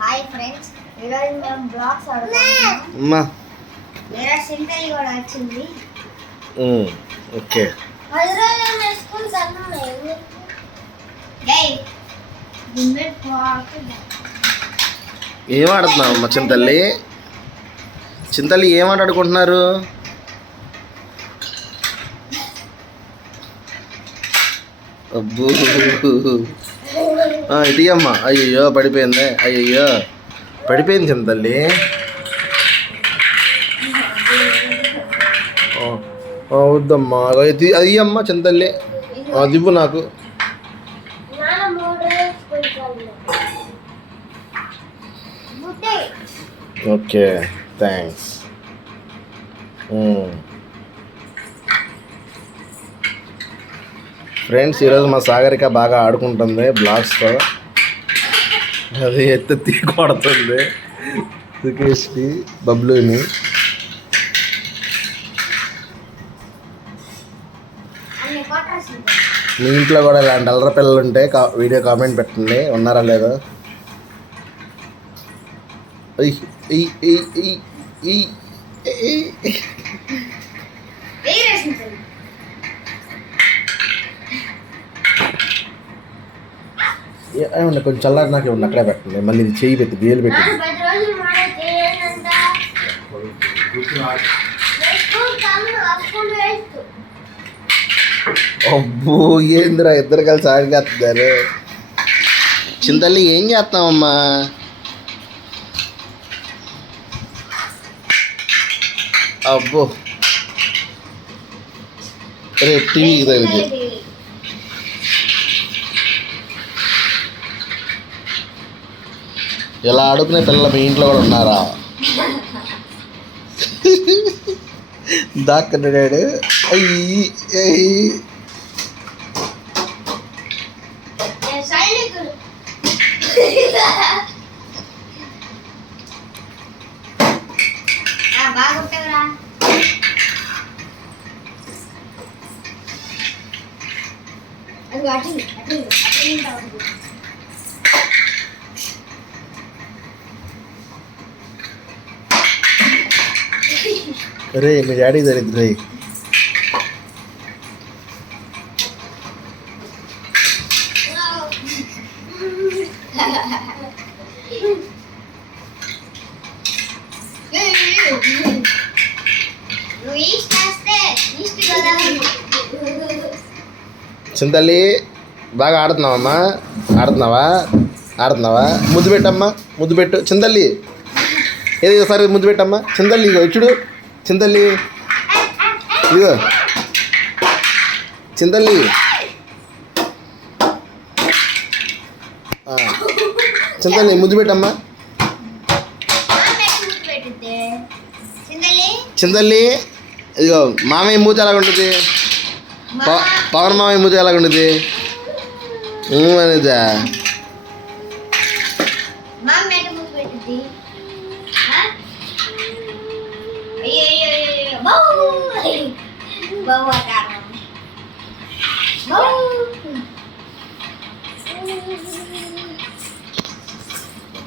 Hi friends, ఈరోజు మేము blogs ఆడుతున్నాం. వేరే సింటల్ కూడా వచ్చింది. ఓకే. ఏం ఆడుతున్నావు అమ్మ చింతల్లి? చింతల్లి ఏం ఆట ఆడుకుంటున్నారు? అబ్బో ఇది అమ్మ. అయ్యయ్యో పడిపోయింది. అయ్యయ్యో పడిపోయింది చింతల్లి. వద్దమ్మా అది అమ్మ చింతల్లి. అది ఇవ్వు నాకు. Okay thanks. ఫ్రెండ్స్, ఈరోజు మా సాగరిక బాగా ఆడుకుంటుంది బ్లాగ్స్తో. అది ఎత్తి కొడుతుంది సుకేష్కి, బబ్లుని. మీ ఇంట్లో కూడా ఇలాంటి అల్లరి పిల్లలు ఉంటే వీడియో కామెంట్ పెట్టండి, ఉన్నారా లేదో. ఏమన్నా కొంచెం చల్లారి నాకు ఇవ్వండి, అక్కడే పెట్టండి. మళ్ళీ ఇది చేయి పెట్టి వేలు పెట్టి. అబ్బో ఏందిరా ఇద్దరు కలిసి ఆడికేస్తున్నారు. చింతల్లి ఏం చేస్తామమ్మా? అబ్బో రేపు టీవీకి తగిలింది. ఇలా ఆడుకునే పిల్లలు మీ ఇంట్లో కూడా ఉన్నారా? దాక్కున్నాడు. అయ్యి అరే మీ డాడీ దరిద్ర. చింతల్లి బాగా ఆడుతున్నావమ్మా? ఆడుతున్నావా? ముద్దు పెట్టమ్మా, ముద్దు పెట్టు చింతల్లి. ఏదో ఒకసారి ముద్దు పెట్టమ్మా చింతల్లి. వచ్చుడు చింతల్లి, ఇదిగో చింతల్లి. చింతల్లి ముద్దు పెట్టమ్మా. చింతల్లి ఇదిగో మామయ్య మూతి ఎలాగ ఉంటుంది? పవన్ మామయ్య మూతి ఎలాగ ఉంటుంది అనేదా? Bau.